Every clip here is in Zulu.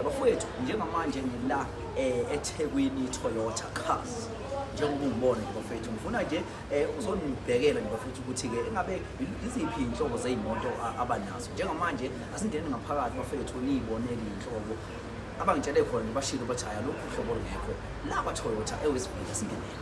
ngiyabingelela bafowethu njengamanje ngila eThekwini Toyota Cars. Njengoba ungibona nje bafowethu ngifuna nje uzonibhekela nje bafowethu ukuthi ke engabe iziphi inhlobo zezimoto abanazo. Njengamanje asingene ngaphakathi bafowethu niyibonele inhlobo abangitshele khona nje bashilo bathi haya lokhu uhlobo lungekho laba Toyota ewesivile singenele.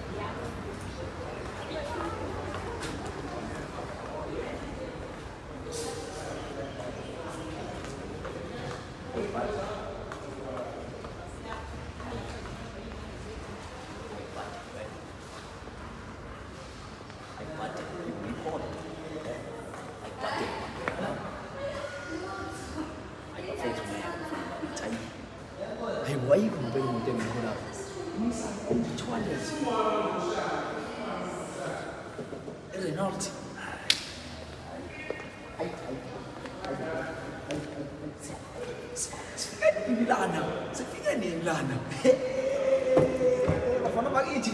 Why you comparing with them? Renault. Lana, sifika nini lana? Bafana bakithi.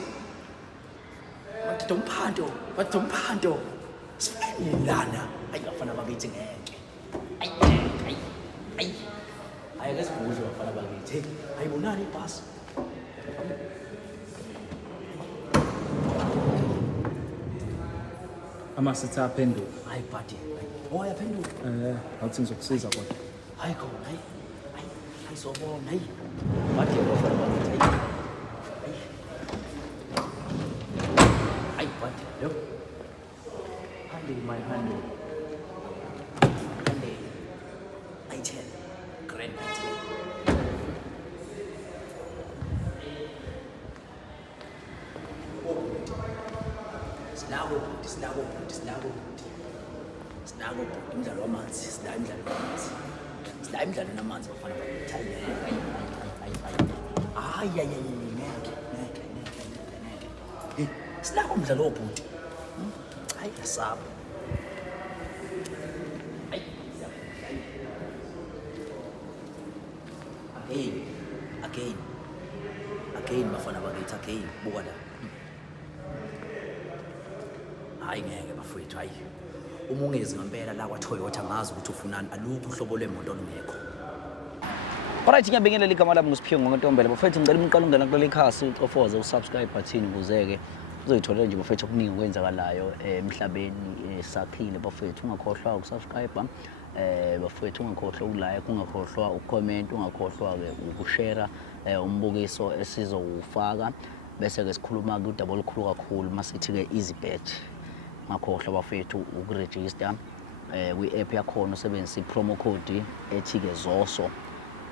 Batomphando. Sifika nini lana? Ayi bafana bakithi ngeke. Ayi. Ayakasibuzo bafana bakithi. Ayibonani ibhasi. Amasithi aphenduka. Hayi buddy. Yaphenduka. Awuthi ngizokusiza kodwa. Hayi khona, hayi sobona, hayi. Buddy bafana bakithi, hayi. Hayi buddy, yo. Handle my handle. Handle. I10. Grand I10. Sinako umdlalo wamanzi, sidlala imidlalo namanzi bafana bakithi. Ngeke. Sinako umdlalo wobhuti. Hayi yasaba. Again bafana bakithi, again buka la. Hayi ngeke bafowethu, hayi. Uma ungezi ngempela la kwa Toyota ngazi ukuthi ufunani, alukho uhlobo lwemoto olungekho. Alright, ngiyabingelela igama lami nguSiphiwe Ngontombela bafowethu, ngicela umqala ungena kuleli khasi ucofoze usubscribe button ukuze-ke uzoyithola nje bafowethu okuningi okwenzakalayo emhlabeni saphile bafowethu. Ungakhohlwa ukusubscribe bafowethu, ungakhohlwa ukulike, ungakhohlwa ucomment, ungakhohlwa-ke ukushare umbukiso esizowufaka bese-ke sikhuluma udaba olukhulu kakhulu masithi-ke EasyBet. Ngakhohlwa bafethu ukuregister kwi-app yakhona usebenzisa i-promo code ethi-ke ZOSO.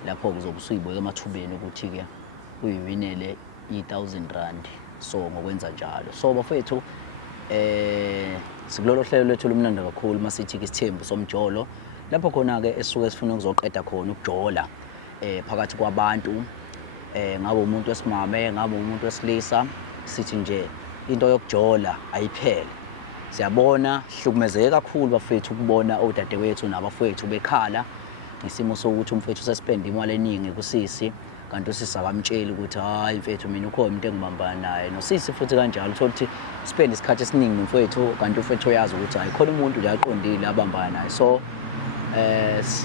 Lapho uzobe usuyibeka emathubeni ukuthi-ke uyiwinele i-R1000. So ngokwenza njalo, so bafethu sikulolo hlelo lethu lumnandi kakhulu masithi-ke isithembu somjolo, lapho khona-ke esisuke sifuna ukuzoqeda khona ukujola phakathi kwabantu, ngabe umuntu wesimame, ngabe umuntu wesilisa. Sithi nje into yokujola ayiphele. Siyabona hlukumezeke kakhulu bafethu ukubona odadewethu nabafowethu bekhala ngisimo sokuthi umfethu usespend imali eningi kusisi, kanti usisi akamtsheli ukuthi hayi mfethu mina ukhona umuntu engibambana naye. Nosisi futhi kanjalo uthola ukuthi spend isikhathi esiningi nomfethu, kanti umfethu uyazi ukuthi hayi khona umuntu nje aqondile abambana naye. So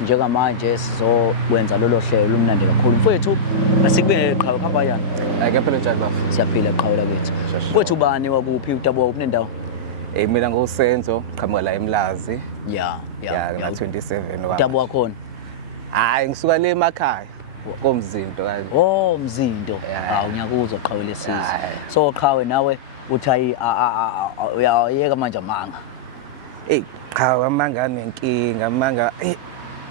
njengamanje sizokwenza lolo hlelo lumnandi kakhulu mfethu. Asikubingelela qhawe khamba yana. Ngempela njalo bafethu. Siyaphila qhawe lakethu. Mfethu ubani wakuphi utabo kunendawo? Mina ngoSenzo, qhamuka la eMlazi. Ya, nga 27 wa. Utabo wakhona? Hayi ngisuka le emakhaya. Komzinto kanje. Oh, Mzindo. Ngiyakuzwa qhawe lesizwe. So qhawe nawe uthi hayi uyayeka manje amanga. Qhawe amanga nenkinga, amanga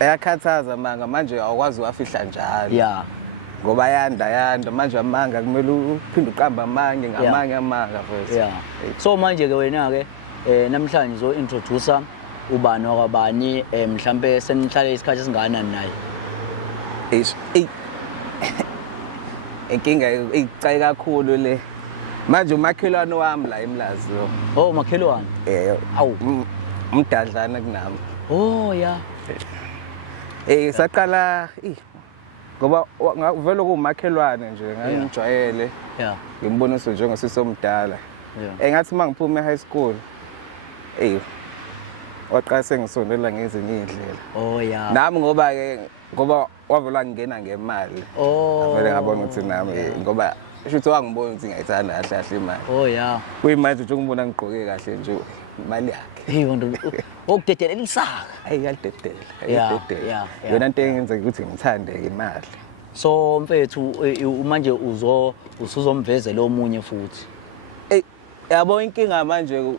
ayakhathaza manga manje awukwazi wafihla njalo. Ya. Ngoba yanda manje amanga kumele uphinde uqamba amanga ngamanye amanga futhi. Yeah. So manje ke wena ke namhlanje zo introducer ubani wakabani mhlambe senihlale isikhathi esingakanani naye? Inkinga icayi kakhulu le. Manje umakhelwane wami la eMlazi lo. Oh, makhelwane. Awu umdadlana kunami. Oh ya. Saqala ngoba vele kumakhelwane nje ngangijwayele. Yeah. Ngimbonisa njengosisi omdala. Engathi mangiphuma e-high school waqala sengisondela ngezinye indlela. Oh ya. Nami ngoba ke ngoba wavela ngingena ngemali vele ngabona ukuthi nami ngoba shuthi wangibona ukuthi ngiyayithanda kahle kahle imali Oh yeah. kuyimanje nje ungibona ngigqoke kahle nje imali yakhe Hey wonto okudedelela isaka. hayi yalidedela Yeah. yona into engenza ukuthi ngithande imali So mfethu manje usuzomvezela omunye futhi. yabo inkinga manje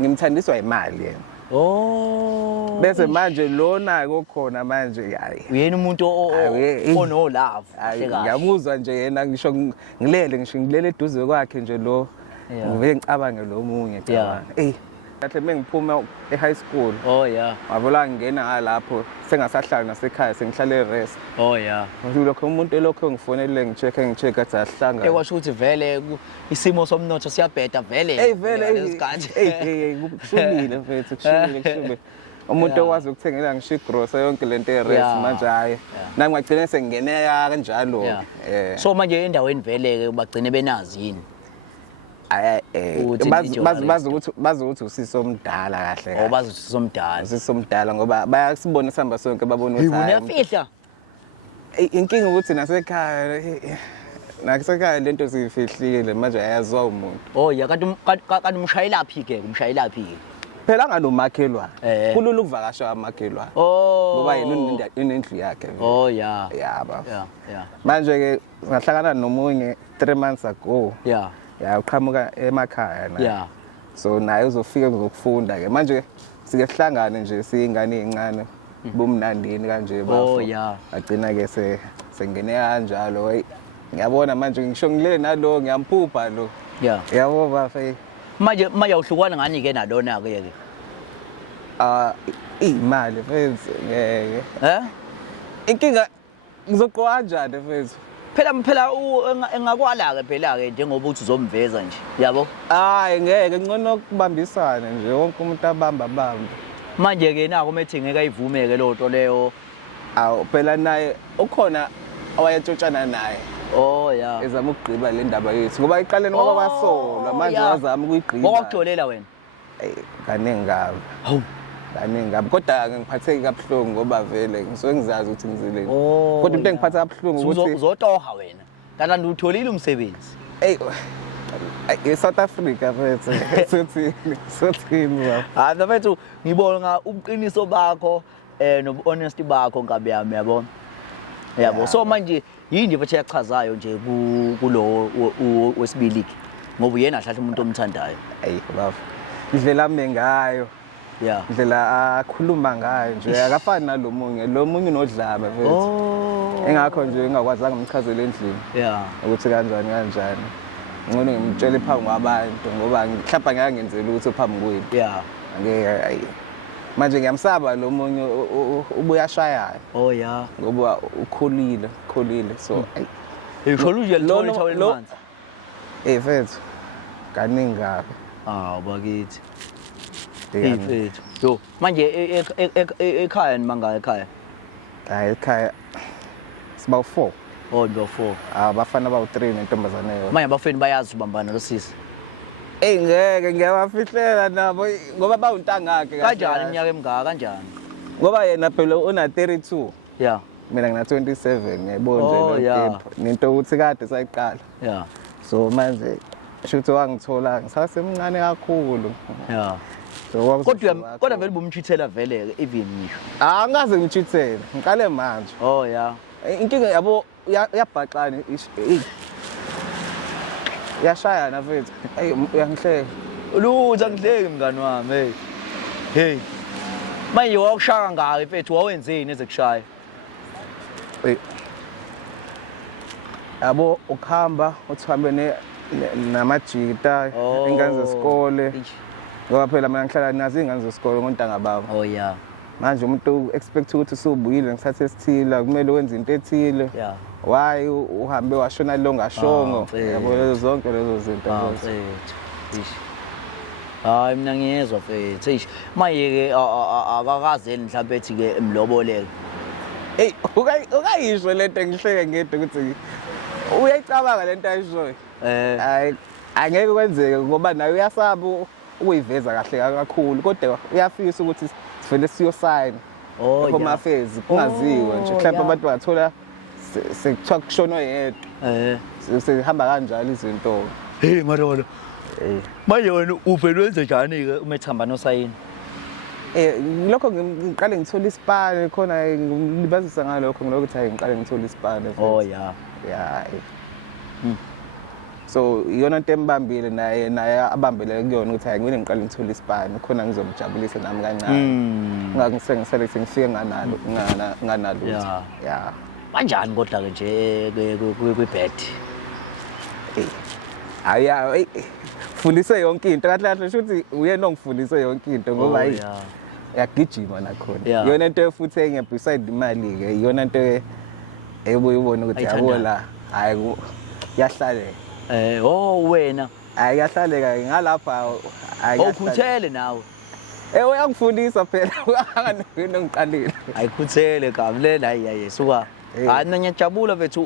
ngimthandiswa imali yena Oh. bese manje lona kokhona manje hayi Uyena umuntu onolove. ngiyamuzwa nje yena ngisho ngilele eduze kwakhe nje lo ngivele ngicabange lo munye cabanga kahle mengiphuma e-high school Oh yeah. wabona ngingena ngalapho sengasahlala nasekhaya sengihlala e-rest Oh yeah. lokho umuntu elokho ngifonele ngicheck athi ahlanga Ekwasho ukuthi vele isimo somnotho siyabheda vele. vele kushubile mfethu kushubile umuntu owazi ukuthengela ngisho igrosa yonke lento e-rest manje hayi nami ngagcina sengingeneka kanjalo So manje endaweni vele ke bagcine benazi yini? bazi ukuthi usisomdala kahle Bazi ukuthi usomdala. usisomdala ngoba bayasibona sihamba sonke babona ukuthi Uyafihla. inkinga ukuthi nasekhaya lento siyifihlile manje ayaziwa umuntu Oh yeah, kanti umshayelaphi ke? Umshayelaphi ke? phela nganomakhelwane kulula ukuvakasha amakhelwane ngoba yena inendlu yakhe Oh yeah. Yeah. Manje ke ngahlangana nomunye 3 months ago uqhamuka emakhaya na so naye uzofika uzokufunda ke manje sike sihlangane nje siyingane ezincane bomnandini kanje bafo agcina ke sengene kanjalo ngiyabona manje ngisho ngile nalo ngiyamphupha lo yabo bafe manje uhlukwana ngani ke nalona ke imali mfethu ngeke inkinga ngizoqoqa kanjani mfethu phela engakwala ke phela ke njengoba uthi uzomveza nje yabo hayi ngeke ngcono ukubambisana nje wonke umuntu abamba manje ke nako methi ngeke ayivumeke lo nto leyo phela naye ukhona awayetshotshana naye Oh yeah. Ezama ukugqiba le ndaba yethu ngoba iqaleni ngoba basolwa manje wazama ukuyigqiba. Ngokujolela wena. Kaningi kabi. Hawu. Kaningi kabi kodwa ngiphatheke kabuhlungu ngoba vele ngisuke ngizazi ukuthi ngizileni. Kodwa into engiphatha kabuhlungu ukuthi uzotoha wena. Kanti utholile umsebenzi. South Africa mfethu. Sothini baba. Mfethu ngibona ubuqiniso bakho nobuhonesty bakho ngabe yami yabona. Yabo so manje yini bathi yachazayo nje kulo wesibili ngoba uyena ahlahla umuntu omthandayo baba indlela mengayo indlela akhuluma ngayo nje akafani nalomunye unodlaba mfethu engakho nje engakwazanga umchazele endlini ukuthi kanjani ngcono ngimtshele phambi kwabantu ngoba mhlawumbe ngeke ngenzele ukuthi phambi kwethu ngeke manje ngiyamsaba lo munye ubuyashayana ngoba ukhulile so ukhuluje lithola ithawule limanzi mfethu kaningi kabi bakithi mfethu yo manje ekhaya nimanga ekhaya ekhaya siba 4 ndo 4 abafana bawu 3 nentombazane yona manje abafeni bayazi ubambana lo sisi ngeke ngiyabafihlela nabo ngoba bawuntangakhe kanjani iminyaka emingaka kanjani ngoba yena phela una 32 mina ngina 27 ngiyayibona nje nento ukuthi kade sayiqala so manje shuthi wangithola ngisasemncane kakhulu so kodwa vele bomchithela vele ke even ngisho angaze ngitshithele ngiqale manje inkinga yabo yabhaqana yashayana mfethu uyangihleka lutho ngihleki mngani wami hey manje wakushaya ngaka mfethu wawenzeni ezekushaya yabo ukuhamba uthambe namajita ingane zesikole ngoba phela mina ngihlala nazo ingane zesikole ngontanga baba manje umuntu expect ukuthi usubuyile ngesathi esithile kumele wenze into ethile why uhambe washona lo ngashongo yabo zonke lezo zinto hayi mina ngiyezwa mfethu manje ke akakazeli mhlawumbe ethi ke emloboleke ukayisho lento ngihleke ngedwa ukuthi uyayicabanga lento ayishoyo hayi angeke kwenzeke ngoba naye uyasaba ukuyiveza kahle kakhulu kodwa uyafisa ukuthi sivele siyosayina home affairs kungaziwe nje mhlawumbe abantu bathola sekuthiwa kushonwa yedwa sehamba kanjalo izinto hey marolo manje wena uvele wenze njani ke uma ethamba nosayini lokho ngiqale ngithola isipane khona ngilibazisa ngalokho ngilokuthi hayi ngiqale ngithola isipane so iyona into embambile naye abambele kuyona ukuthi hayi ngene ngiqale ngithola isipane khona ngizomjabulisa nami kancane ngingasengisele sengifike nganalo kanjani kodwa ke nje kwibed hayi fundise yonke into kahle ukuthi uyena ongifundise yonke into ngoba hayi yagijima nakhona iyona into futhi engebeside imali ke iyona into ebuyibona ukuthi yabo la hayi yahlalela wena hayi yahlaleka ngalapha ukhuthele nawe uyangifundisa phela angani ngiqalile ayikhuthele kamlela hayi suka hayi mina ngiyajabula mfethu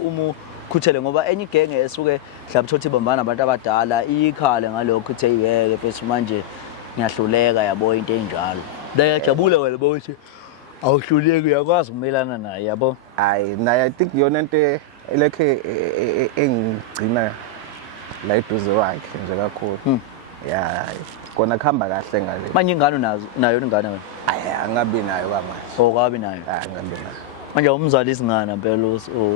ukhuthele ngoba enye igenge esuke mhlawumbe thothi ibambana nabantu abadala iyikhale ngalokho uthe yeke mfethu manje ngiyahluleka yabo into enjalo ngiyajabula wena bokuthi awuhluleki uyakwazi ukumelana naye yabo hayi naye I think yona into elekhe engigcina la eduze wakhe nje kakhulu kona kuhamba kahle ngale manje ingane nayo ingane wena angabi nayo kamanje kabi nayo angabi nayo manje umzali isingana phela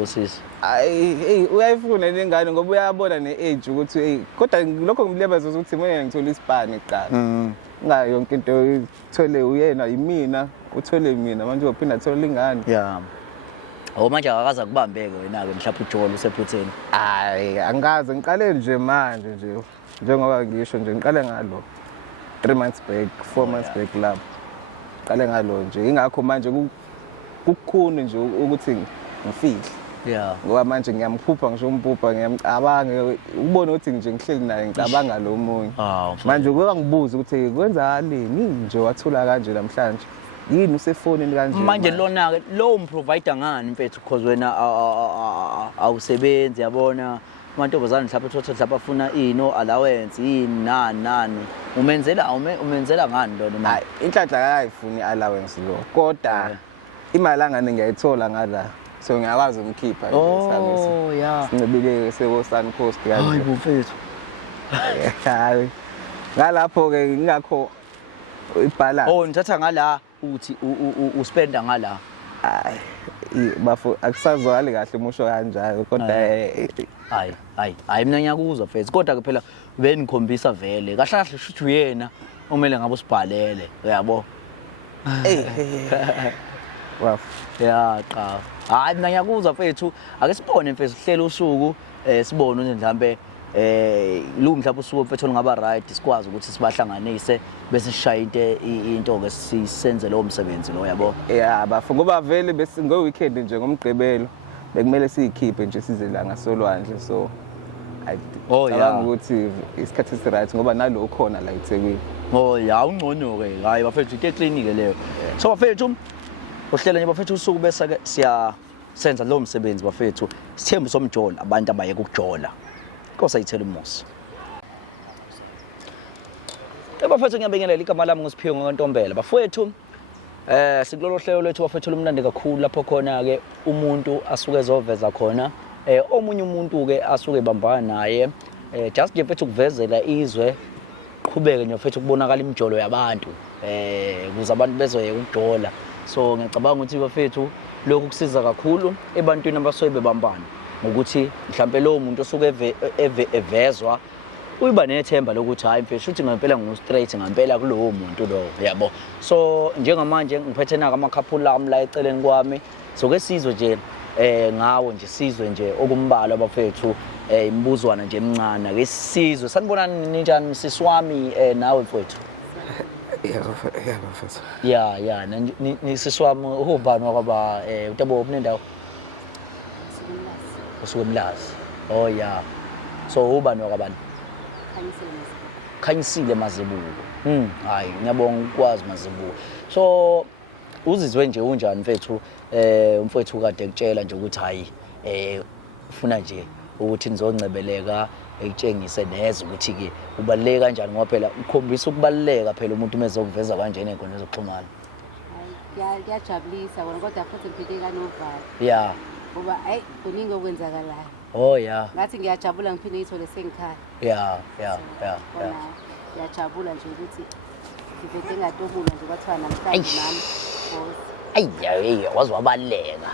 usisi hayi uyayifuna lengane ngoba uyabona ne-age ukuthi kodwa lokho ngimlebeza ukuthi mina ngithola isipane kuqala ngayo yonke into ithole uyena yimina uthole mina manje uphinda athola ingane manje akakaza kubambeke wena-ke mhlawumbe uJoel usephutheni hayi angazi ngiqale nje manje nje njengoba ngisho nje ngiqale ngalo 3 months back 4 months back lapho qale ngalo nje ingakho manje kukhuni nje ukuthi ngifihle ngoba manje ngiyamphupha ngisho umpupha ngiyamcabanga ubone ukuthi nje ngihleli naye ngicabanga lo munye manje kuba ngibuza ukuthi kwenzakaleni nje wathula kanje namhlanje yini usefonini kanje manje lona ke lo umprovider ngani mfethu because wena awusebenzi yabona amantombazane mhlawumbe thothi mhlawumbe afuna ino allowance yini nani umenzela ngani lona hayi inhlanhla akayifuni allowance lo kodwa imali angane ngiyayithola ngala so ngiyakwazi ukukhipha nje sincibile seKosani Coast kanje hayi mfethu hayi ngalapho ke ngingakho ibalance nithatha ngala uthi uspenda ngala hayi bafo akusazwakali kahle umusho kanjalo kodwa hayi mina ngiyakuzwa mfethu kodwa ke phela benikhombisa vele kahle kahle shuthi uyena omele ngabe usibhalele uyabo cha hayi mina ngiyakuzwa mfethu ake sibone mfethu sihlele usuku sibone ukuthi mhlambe mhlawumbe usuku mfethu olungaba right sikwazi ukuthi sibahlanganise bese sishaya into ke sisenze lo msebenzi lo yabo bafo ngoba vele bese ngo weekend nje ngomgqibelo bekumele siyikhiphe nje sizela ngasolwandle so cabanga ukuthi isikhathi esi right ngoba nalo ukhona la eThekwini ungcono ke hayi bafethu into eclinic leyo so bafethu uhlela nje bafethu usuku bese ke siyasenza lo msebenzi bafethu sithembu somjola abantu abayeka ukujola Nkosi ayithele umusa bafethu ngiyabingelela igama lami nguSiphiwe ngoNtombela bafethu sikulolo hlelo lethu bafethu lumnandi kakhulu lapho khona ke umuntu asuke ezoveza khona omunye umuntu ke asuke ebambana naye just nje mfethu kuvezela izwe qhubeke nje mfethu kubonakala imijolo yabantu ukuze abantu bezoyeka ukujola so ngiyacabanga ukuthi bafethu lokhu kusiza kakhulu ebantwini abasoye bebambana ngokuthi mhlambe lo muntu osuke evezwa uyiba nethemba lokuthi hayi mfethu uthi ngempela ngu-straight ngempela kulowo muntu lo yabo so njengamanje ngiphethe naka amakhaphula ami la eceleni kwami soke sizwe nje ngawo nje sizwe nje okumbala bafethu imbuzwana nje emncane ke sizwe sanibonani ninjani siswami nawe mfethu bafethu ni siswami ubani wakwaba utabo kunendawo usuke Mlazi so ubani wakwabani Khanyisile Mazibuko hayi ngiyabonga ukwazi Mazibuko so uzizwe nje unjani mfethu umfethu kade ekutshela nje ukuthi hayi ufuna nje ukuthi nizoncebeleka ekutshengise neze ukuthi ke ubaleka kanjani ngoba phela ukhombisa ukubaleka phela umuntu mezokuveza kanjena enkundleni zokuxhumana kuyajabulisa kona kodwa futhi ngiphinde kanovalo. Yeah. Ngoba hayi kuningi okwenzakalayo. Oh yeah. Ngathi ngiyajabula ngiphinde ngithole sengikhaya. Yeah. Kona ngiyajabula nje ukuthi ngivete ngatobula nje kwathiwa namhlanje mama. Ayi waziwabaleka.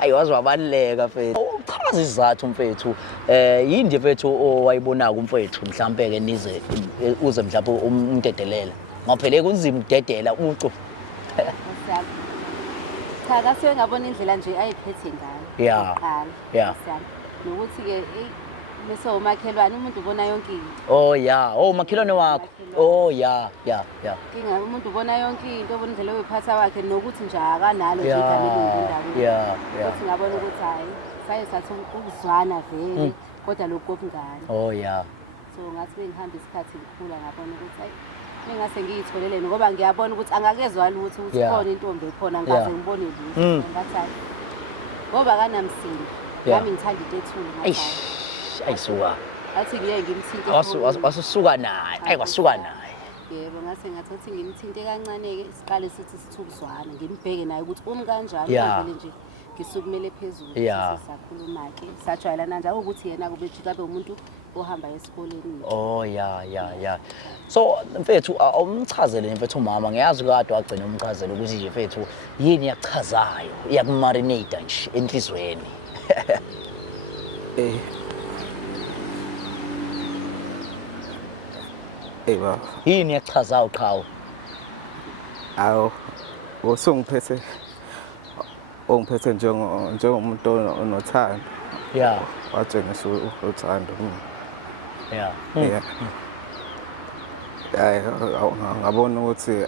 Ayi waziwabaleka mfethu. Uchaza isizathu mfethu. Yini nje mfethu owayibonaka umfethu mhlambe ke nize uze mhlawumbe umdedelela. Ngaphela kunzima ukudedela ucu. Cha kasuke ngabona indlela nje ayiphethe ngayo. Yeah. Nokuthi ke bese umakhelwane umuntu ubona yonke into. Oh yeah. Oh makhelwane wakho. Oh yeah. Kinga umuntu ubona yonke into ubona indlela oyiphatha wakhe nokuthi nje akanalo nje igama elingu Yeah. Ukuthi ngabona ukuthi hayi saye sathi ukuzwana vele kodwa lokho kobungane. Oh yeah. So ngathi bengihamba isikhathi ngikhula ngabona ukuthi hayi ngingase ngiyitholele ngoba ngiyabona ukuthi angakezwa lutho ukuthi khona intombi ekhona ngaze ngibone lutho ngathi ngoba kanamsini nami ngithanda into ethule ngathi ayisuka athi ngiye ngimthinte wasusuka naye ayiwasuka naye yebo ngase ngathathi ngimthinte kancane ke siqale sithi sithukuzwana ngimbheke naye ukuthi kanjani vele nje ngisukumele phezulu sakhuluma ke sajwayelana nje ukuthi yena kube jika be umuntu ohamba esikoleni. Oh yeah. So mfethu awumchazele mfethu mama ngiyazi kade wagcina umchazela ukuthi nje mfethu yini yachazayo iyakumarinate nje enhlizweni. Baba. Yini yachazayo qhawe? Awu usungiphethe njengomuntu onothando. Yeah. Watshengisa uthando. Yeah. Ngabona ukuthi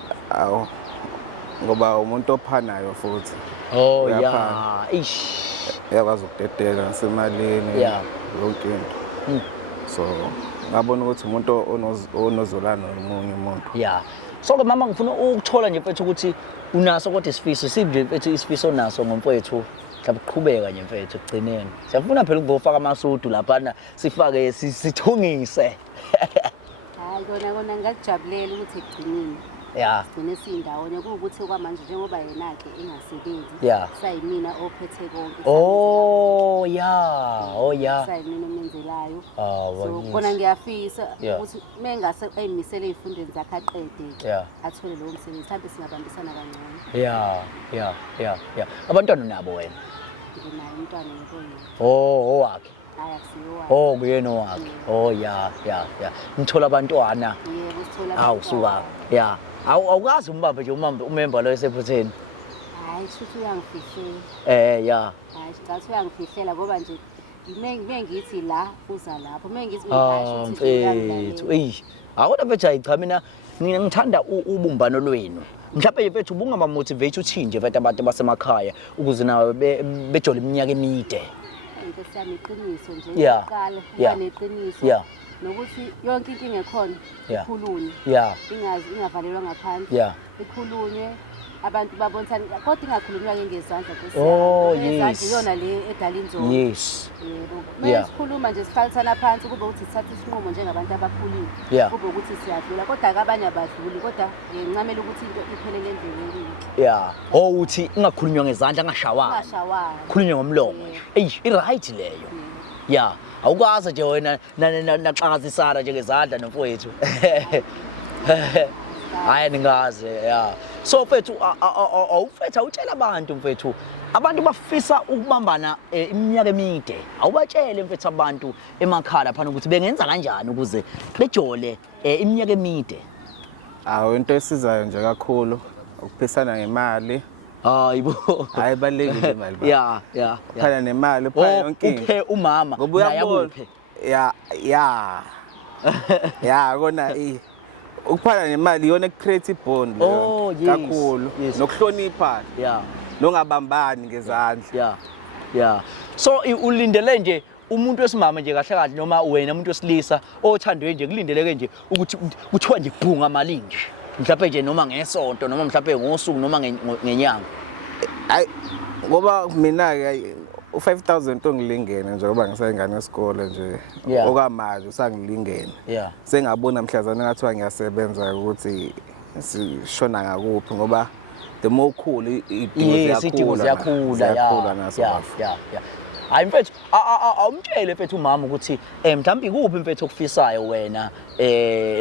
ngoba umuntu ophanayo futhi. Oh yeah. Uyakwazi ukudedela nasemalini yonke into. So ngabona ukuthi umuntu onozolana nomunye umuntu. Yeah. So ke mama ngifuna ukuthola nje mfethu ukuthi unaso kodwa isifiso sibe mfethu isifiso naso ngomfethu mhlawumbe uqhubeka nje mfethu ekugcineni. Siyafuna phela ukuzofaka amasudu lapha sifake sithungise. Hayi kona ngakujabulela ukuthi ekugcineni. Yeah. Sigcine sindawonye kuukuthi kwamanje njengoba yena ke engasebenzi sayimina ophethe konke. Oh yeah. Sayimina omenzelayo. So kona ngiyafisa ukuthi mengase eyimisele ezifundweni zakhe aqede athole lo msebenzi mhlawumbe singabambisana kancane. Yeah. Abantwana nabo wena? Nginayo umntwana ngibona. Owakhe. Ayasiwa. Kuyena wakhe. Oh yeah. Ngithola abantwana. Yebo sithola. Awusuka. Yeah. Awukazi umbambe nje umember lo esephutheni. Hayi futhi uyangifihlela. Yeah. Hayi sicathi uyangifihlela ngoba nje mengithi la uza lapho mengithi mfethu awona mfethu cha mina ngithanda ubumbano lwenu mhlawumbe mfethu ubungaba motivate uthinje mfethu abantu basemakhaya ukuze nawe bejole iminyaka emide. Inkosi yami iqiniso nje uqala neqiniso nokuthi yonke inkinga ekhona ikhulunywe ingavalelwa ngaphandle ikhulunywe abantu babonthana kodwa ingakhulunywa ke ngezandla ngezandla iyona le edala inzondo. Yes. Yebo sikhuluma nje sihlalisana phansi kube ukuthi sithatha isinqumo njengabantu abakhuliwe kube ukuthi siyadlula kodwa ke abanye abadluli kodwa ngincamela ukuthi into iphelele endleleni. Uthi ingakhulunywa ngezandla ngashawani khulunywe ngomlomo i-right leyo. Awukwazi nje wena naxakazisana nje ngezandla nomfowethu. Hayi ningazi so mfethu awufethu utshela abantu mfethu abantu bafisa ukubambana iminyaka emide awubatshele mfethu abantu emakhaya phana ukuthi bengenza kanjani ukuze bejole iminyaka emide. Into esizayo nje kakhulu ukuphisana ngemali. Hayibo. Hayi balekile imali ba. Yeah. Phana nemali phana yonke into. Uphe umama naye akuphe. Kona ukuphana nemali yona ecreate bond kakhulu nokuhlonipha nongabambani ngezandla. So ulindele nje umuntu wesimama nje kahle kahle noma wena umuntu wesilisa othandwe nje kulindeleke nje ukuthi kuthiwa nje bhunga malinje mhlawumbe nje noma ngesonto noma mhlawumbe ngosuku noma ngenyanga. Hayi ngoba mina ke u5000 ongilingene nje ngoba ngisayingane yesikole nje okamanje usangilingene. Sengabona mhlazana ngathiwa ngiyasebenza ukuthi sishona ngakuphi ngoba the more ukhula izidingo ziyakhula naso ya hayi mfethu awumtshele mfethu umama ukuthi mhlawumbe ikuphi mfethu okufisayo wena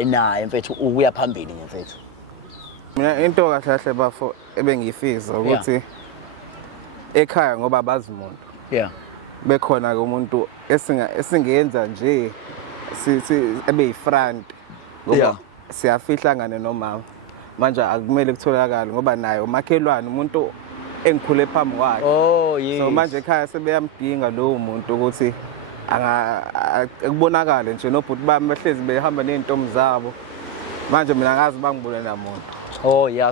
naye mfethu ukuya phambili mfethu. Mina into kahle kahle bafo ebengifisa ukuthi ekhaya ngoba abazi umuntu bekhona ke umuntu esingenza nje ebe yifront ngoba siyafihlangane nomama manje akumele kutholakala ngoba naye umakhelwane umuntu engikhule phambi kwakhe. So manje ekhaya sebeyamdinga lowo muntu ukuthi akubonakale nje nobhuti bami behlezi behamba nezintombi zabo manje mina ngazi bangibone namuntu.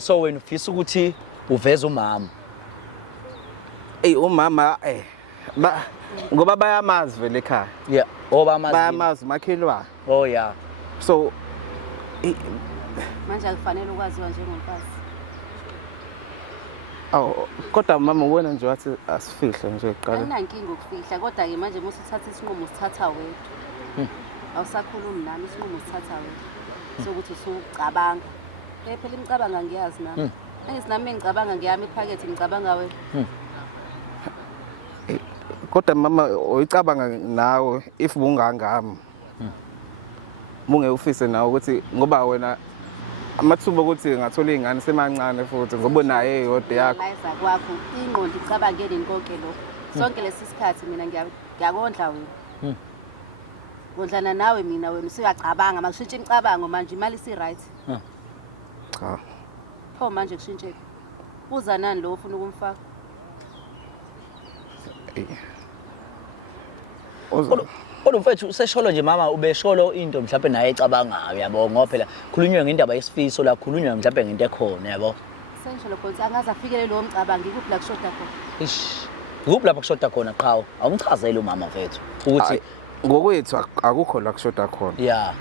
So wena ufisa ukuthi uveze umama umama ngoba bayamazi vele ekhaya bayamazi umakhelwane. So manje akufanele ukwaziwa njengomfazi. Kodwa mama wena nje wathi asifihle nje eqala. Ayinankinga ukufihla kodwa ke manje musu uthatha isinqumo usithatha wedwa. Awusakhulumi nami isinqumo usithatha wedwa. Sokuthi usucabanga. Phela imicabanga ngiyazi nami. Engisinami ngicabanga ngiyami ephakethe ngicabanga wena. Kodwa mama uyicabanga nawe if bungangami. Munge ufise nawe ukuthi ngoba wena amathuba ukuthi ngathola izingane semancane futhi ngoba naye eyodwa yakho. Layisa kwakho ingqondo icabangele inkonke lo. Sonke lesi sikhathi mina ngiyakondla wena. Ngondlana nawe mina wena usuyacabanga makushintshe imicabango manje imali si right. Cha. Pho manje kushintshe. Uza nani lo ufuna ukumfaka? Kodwa mfethu usesholo nje mama ubesholo into mhlawumbe naye ecabangayo yabo ngoba phela khulunywa ngendaba yesifiso la khulunywa mhlawumbe ngento ekhona yabo. Sengisholo konke angaze afikele lo mcabangi kuphi la kushoda khona. Kuphi lapha kushoda khona qhawe awungichazele umama mfethu ukuthi ngokwethu akukho la kushoda khona.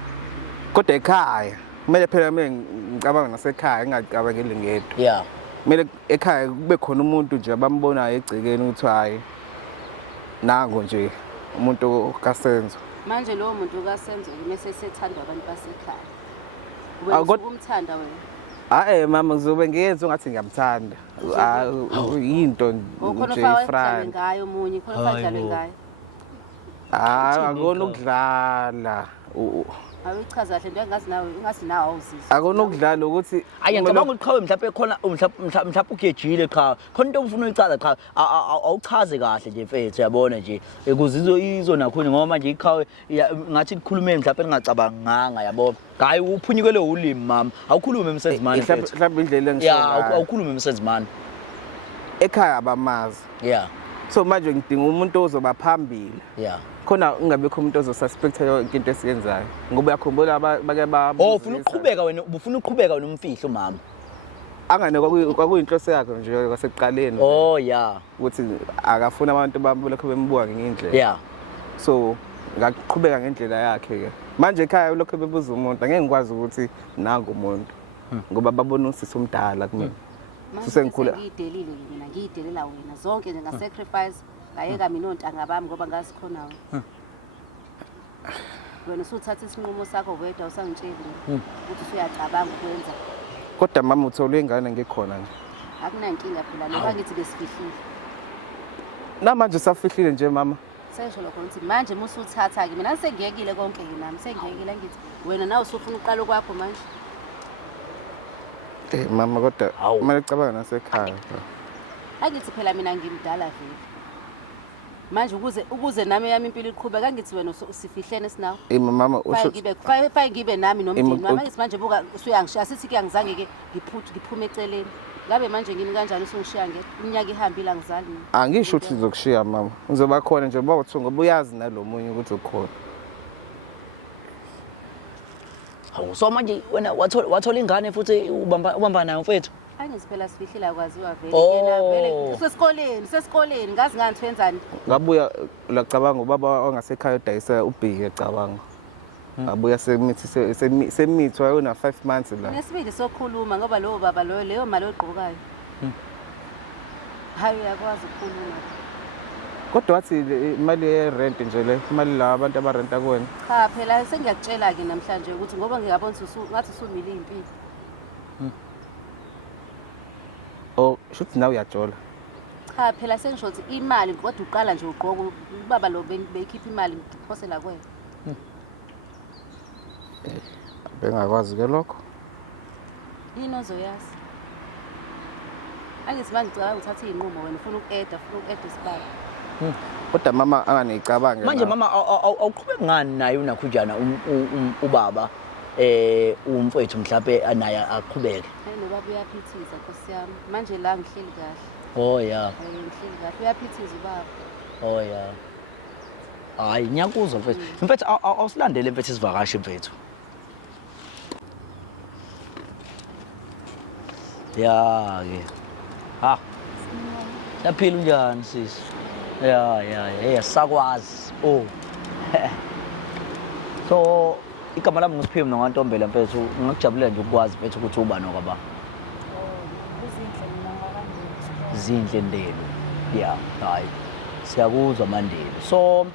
Kodwa ekhaya kumele phela ngicabanga nasekhaya ngingacabangeli ngedwa. Kumele ekhaya kube khona umuntu nje abambonayo egcekeni ukuthi hayi nango nje umuntu kaSenzo. Manje lo muntu kaSenzo mase sethandwa abantu basekhaya. Wena ukumthanda wena? Mama uzobe ngiyenza ungathi ngiyamthanda. Yinto nje ifrani ngayo umunye khona fadlalwe ngayo. Akona ukudlala. Awuchaza kahle into engazi nawe ungathi nawe awuzizwa. Akona ukudlala ukuthi ngicabanga ukuthi qhawe mhlawumbe khona mhlawumbe ugejile qhawe khona into ufuna uyichaza qhawe awuchaze kahle nje mfethu yabona nje ukuze izo nakhona ngoba manje iqhawe ngathi likhulumeni mhlawumbe ngingacabanganga yabona hayi uphunyukele ulimi mama awukhulume emsenzimani mfethu mhlawumbe indlela engisho awukhulume emsenzimani ekhaya abamazi so manje ngidinga umuntu ozoba phambili khona ungabekho umuntu ozosuspecta yonke into esiyenzayo ngoba uyakhumbula bake ufuna uqhubeka wena ubufuna uqhubeka nomfihlo mama angane kwakuyinhloso yakhe nje kwasekuqaleni ukuthi akafuna abantu bambolekho bembuka ngendlela so ngaqhubeka ngendlela yakhe ke manje ekhaya lokho bebuza umuntu angeke ngikwazi ukuthi nangu umuntu ngoba babona usisi omdala kumina sengikhula ngiyidelile mina ngiyidelela wena zonke nje ngasacrifice ngayeka mina ontanga bami ngoba ngazi khona wena usuthatha isinqumo sakho wedwa usangitsheli ukuthi usuyacabanga ukwenza kodwa mama uthola ingane ngikhona nje akunankinga phela ngoba ngithi besifihlile namanje safihlile nje mama sesho lokho ngithi manje musuthatha ke mina sengiyekile konke nami sengiyekile ngithi wena nawe usufuna uqala kwakho manje mama kodwa kumele ucabanga nasekhaya angithi phela mina ngimdala vele manje ukuze nami yami impilo iqhubeka ngithi wena usifihlene sinawo mama fake ngibe nami nomndeni mama ngithi manje buka usuyangishiya sithi ke angizange ke ngiphume eceleni ngabe manje ngimi kanjani usungishiya iminyaka ihambile angizali mina angisho ukuthi uzokushiya mama uzoba khona nje ngoba uthi ngoba uyazi nalomunye ukuthi ukhona so manje wena wathola ingane futhi ubamba nayo mfethu angiziphela sifihlile akwaziwa vele yena vele sesikoleni ngazi ngani wenzani ngabuya lacabanga ubaba wangasekhaya udayisa ubhiki ecabanga ngabuya semithwa yona 5 months la nesibili sokhuluma ngoba lo baba leyo mali ogqokayo hayi yakwazi ukukhuluma kodwa wathi imali ye-rent nje le imali la abantu abarenta kuwena cha phela sengiyakutshela ke namhlanje ukuthi ngoba ngiyabona ngathi usumile impilo Oh, shuthi nawe uyajola. Cha phela sengisho ukuthi imali kodwa uqala nje ugqoka ubaba lo beyikhipha imali ngiphosela kwena. Bengakwazi ke lokho. Yini ozoyazi? Angithi manje ngicabanga ukuthatha iy'nqumo wena ufuna uku-eda isibalo. Kodwa mama anganicabange. Manje mama awuqhubeki ngani naye unakhunjana ubaba umfowethu mhlawumbe naye aqhubeke. Hayi nobaba uyaphithiza Nkosi yami. Manje la ngihleli kahle. Oh ya. Ngihleli kahle uyaphithiza ubaba. Oh ya. Hayi ngiyakuzwa mfethu. Mfethu awusilandele mfethu isivakashi mfethu. Ya ke. Ha. Yaphila unjani sisi? Ya sakwazi. Oh. So igama lami nguSiphiwe mina ngaNtombela mfethu ngikujabulela nje ukwazi mfethu ukuthi uba nokwaba. Zinhle Ndelo. Yeah, hayi. Siyakuzwa Mandelo. So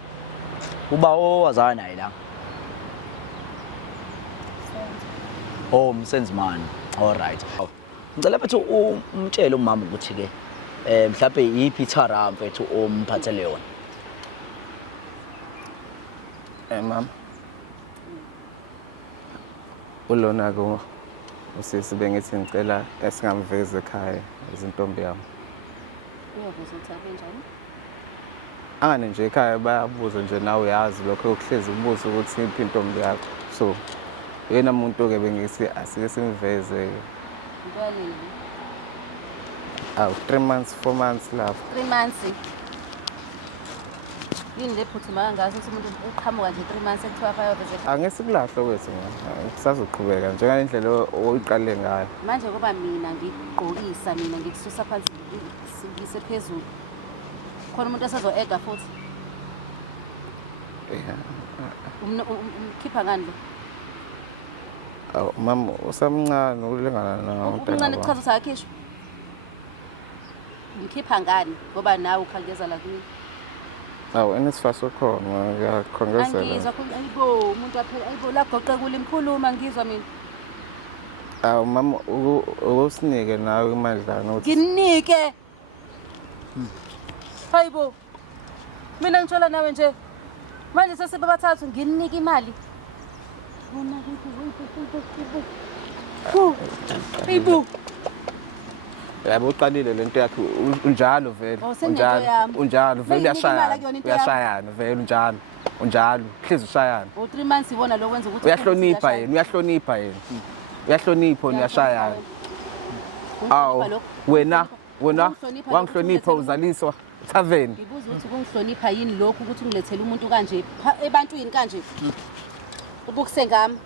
uba owazana naye la. Oh, Msenzimani. All right. Ngicela mfethu umtshele umama ukuthi ke mhlawumbe yiphi ithara mfethu omphathele yona. Mama. Ulona ko usisi bengithi ngicela esingamvezi ekhaya izintombi yami. Uyaveza ukuthi abenjani? Angane nje ekhaya bayabuza nje nawe uyazi lokho ukuhlezi ubuza ukuthi imphi intombi yakho. So yena umuntu ke bengithi asike simveze. Ntwaneni? 3 months 4 months lapho. 3 months. Yini lephuthuma ngazo ukuthi umuntu uqhamuka nje 3 months ekuthiwa ayoveze. Angesikulahle kwethu mina. Kusazoqhubeka njengalendlela oyiqale ngayo. Manje ngoba mina ngigqokisa mina ngikususa phansi ngise phezulu. Khona umuntu esazo-ega futhi. Umkhipha ngani lo? Awu mama usamncane ulengana nawo. Uncane kuchaza ukuthi akakhishwa. Umkhipha ngani ngoba nawe ukhangeza la kimi. Awu enesifasa khona ngiyakhongezela. Angizwa khona ayibo umuntu aphela ayibo la goqe kule imkhuluma ngizwa mina. Awu mama ukusinike nawe imadlana uthi. Nginike. Hayibo. Mina ngithola nawe nje. Manje sesebathathu nginike imali. Wona hayibo. Yabo uqalile lento yakhe unjalo vele. Unjalo vele uyashayana vele unjalo hlezi ushayana. 3 months ibona lo kwenza ukuthi uyahlonipha yena. Uyahlonipha uyashayana. Awu wena wangihlonipha uzaliswa tavern. Ngibuza ukuthi kungihlonipha yini lokho ukuthi ngilethele umuntu kanje ebantwini kanje. Ubukisengami.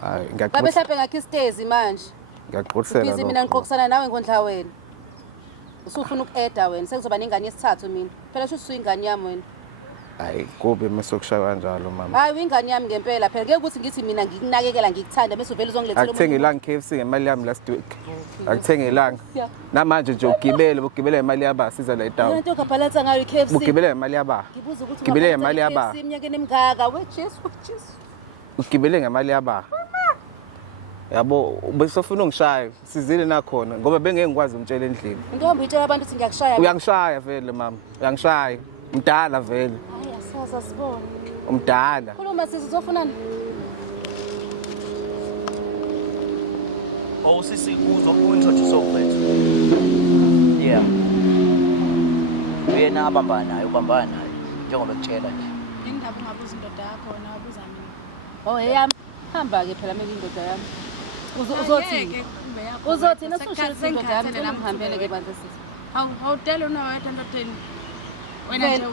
Hayi babe mhlawumbe ngakho istezi manje. Ngiyaqoqisela lokho. Mina ngiqoqisana nawe ngondla wena. Usufuna uku-eda wena sekuzoba nengane yesithathu mina. Phela shuthi uyingane yami wena. Hayi kube mesokushaya kanjalo mama. Hayi uyingane yami ngempela phela ngeke ukuthi ngithi mina ngikunakekela ngikuthanda bese uvela uzongilethela umuntu. Akuthengelanga KFC ngemali yami last week. Akuthengelanga. Namanje nje ugibela imali yaba siza la eTown. Into okabhalansa ngayo iKFC. Ugibela imali yaba. Ngibuza ukuthi ugibele imali yaba. Iminyaka emingaka weJesu. Ugibele ngemali yaba. Yabo besofuna ungishaya sizile nakhona ngoba bengeke ngikwazi umtshela endlini. Intombi itshela abantu ukuthi ngiyakushaya. Uyangishaya vele mama. Uyangishaya. Mdala vele. Hayi asaza sibona. Umdala. Khuluma sisi uzofunani? Sisi uintroduce mfethu. Yeah. Uyena abambana naye ubambana naye njengoba ekutshela nje. Indaba ungabuza indoda yakho wena wabuza mina. Oh yeyami. Hamba ke phela mina indoda yami. Uzothi nasushisa indoda yami ngihambele ke bantu sisi. Awudela unawethu endodeni.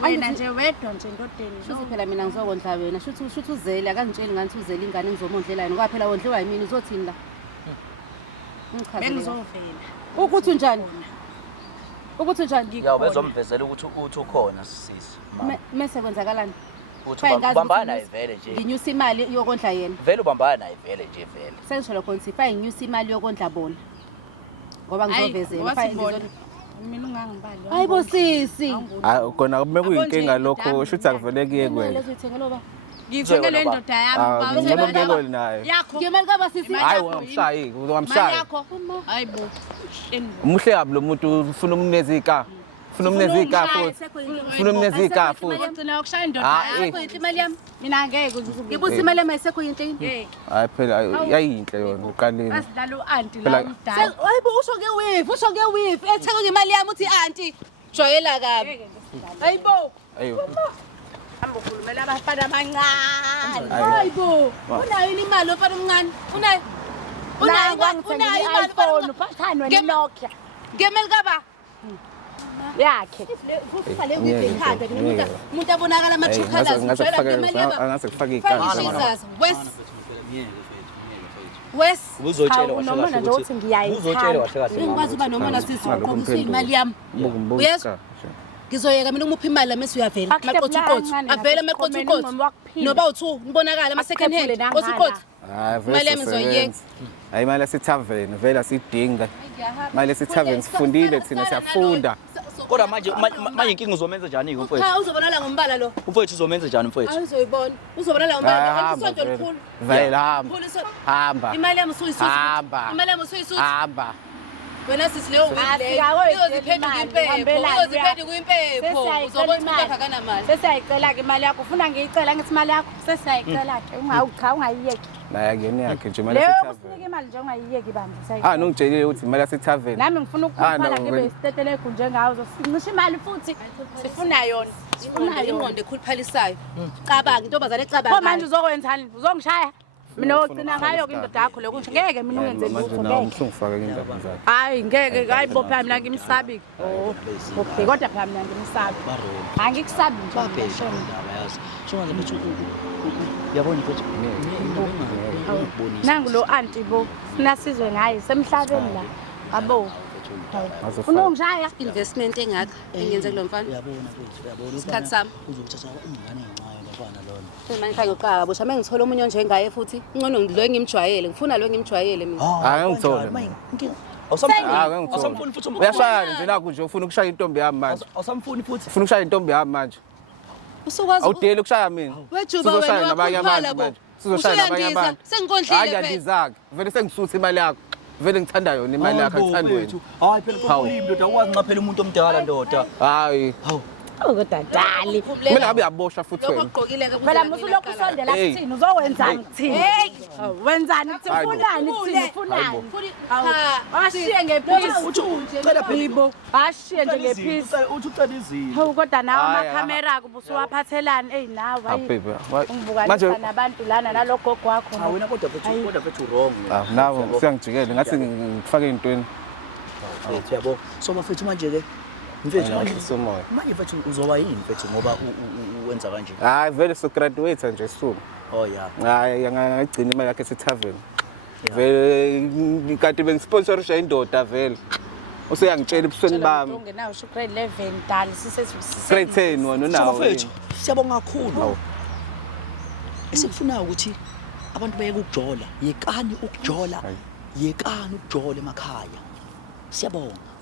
Wena nje wedwa nje endodeni. Shuthi phela mina ngizokondla wena. Shuthi uzele akangitsheli ngathi uzele ingane ngizomondlela yena. Ngoba phela wondliwa yimini uzothini la? Bengizovela. Ukuthi unjani? Ukuthi unjani? Ya bezomvezela ukuthi ukhona sisi. Mase kwenzakalani? Uthi ubambana naye vele nje. Nginyusa imali yokondla yena. Vele ubambana naye vele nje vele. Sengisho khona sifa nginyusa imali yokondla bona. Ngoba ngizovezela mina ungangibali. Hayibo sisi. Hayi kona kube kuyinkinga lokho shuthi akuvele kuye kwena. ngithenge le ndoda yami ngoba ngeke naye yakho ngemali kaba sisi hayi ungamshayi ungamshayi hayibo umuhle kabi lo muntu ufuna umneza ika ufuna umneza ika futhi ufuna umneza ika futhi ugcina ukushaya indoda yakho imali yami mina ngeke ngibuza imali yami ayisekho yinto yini hayi phela yayinhle yona uqaleni asidala u-anti la umdala hayibo usho ngewifi etheke ngemali yami uthi anti jwayela kabi hayibo ayo hamba ukhulumela abafana abancane hayibo unayo yini imali ofana omncane unayo imali iPhone uphathani wena Nokia ngemali kaba yakhe ufale kwikhanda umuntu abonakala ama-chocolate ujwayela ngemali yaba angase kufake ikanti Wes Uzotshela nomona nje uthi ngiyayithanda ngikwazi uba nomona sisi uqobisa imali yami uyezwa ngizoyeka mina umuphi imali la mase uyavela maqothuqothu avela maqothuqothu noba u2 ngibonakala ama second hand qothuqothu imali yami ngizoyeka hayi imali yasithaveni vela sidinga imali yasithaveni sifundile thina siyafunda kodwa manje inkinga uzomenza njani umfowethu cha uzobonala ngombala lo umfowethu uzomenza njani umfowethu uzoyibona uzobonala ngombala isonto likhulu vela hamba imali yami usuyisusa hamba imali yami usuyisusa hamba wena sisi leyo uyoziphetha kwimpepho uzobona ukuthi akanamali sesiyayicela-ke imali yakho ufuna ngiyicela ngithi imali yakho sesiyayicela-ke cha ungayiyeki naye akuyona yakhe nje imali leyo yasithaveni kusinika imali nje ungayiyeki bandla nongitshelile ukuthi imali yasithaveni nami ngifuna ukukhuphala ngibe isitetelekhu njengawo cisha imali futhi sifuna yona ingqondo ekhuluphalisayo cabanga intombazane ecabanga pho manje uzokwenzani uzongishaya mina ogcina ngayo-ke indoda yakho lokho ngisho ngeke mina ungenze lutho ngeke ungifake indaba zakhe hayi ngeke hayi bo phela mina ngimsabi okay kodwa phela mina ngimsabi angikusabi nje yabona mfowethu nangu lo anti bo sinasizwe ngaye semhlabeni la abo unongishaya investment engaka engenze kulo mfana uyabona mfowethu uyabona isikhathi sami uzothatha ingane encayo ngofana lona manje khaya ngoqaba busha mengithola omunye onjengaye futhi ingcono lo engimjwayele ngifuna lo engimjwayele mina hayi ngithole awusamfuni futhi uyashaya nje nakho nje ufuna ukushaya intombi yami manje awusamfuni futhi ufuna ukushaya intombi yami manje usukwazi awudeli ukushaya mina wejuba wena nabanye abantu manje sizoshaya nabanye abantu sengikondlile hayi ngiyadizaka vele sengisutha imali yakho vele ngithanda yona imali yakho angithandi wena hayi phela kukhulima ndoda ukwazi ngaphela umuntu omdala ndoda hayi hawu kodadali mina ngabe uyaboshwa futhi lokho wena ogqokile phela musulokhu usondela kuthini uzowenzani kuthini wenzani kuthi ufunani kuthini ufunani ashiye ngephisi ucela phela ashiye nje ngephisi uthi ucela izini hawu kodwa nawe amakhamera kuba usuwaphathelani eyi nawe ungibukanisa nabantu lana nalogogo wakho wena kodwa fethu wrong nawe siyangijikele ngathi ngifake ey'ntweni mfethu yabo so mfethu manje-ke mfethu somoya manje mfethu uzoba yini mfethu ngoba wenza kanje hayi vele sograduate nje soon oh ya hayi angagcina imali yakhe esithaveni vele kanti bengisponsorisha indoda vele useyangitshela ebusweni bami ungenawo usho grade 11 dali grade 10 wona unawo mfethu siyabonga kakhulu esikufunayo ukuthi abantu bayeke ukujola yekani ukujola emakhaya siyabonga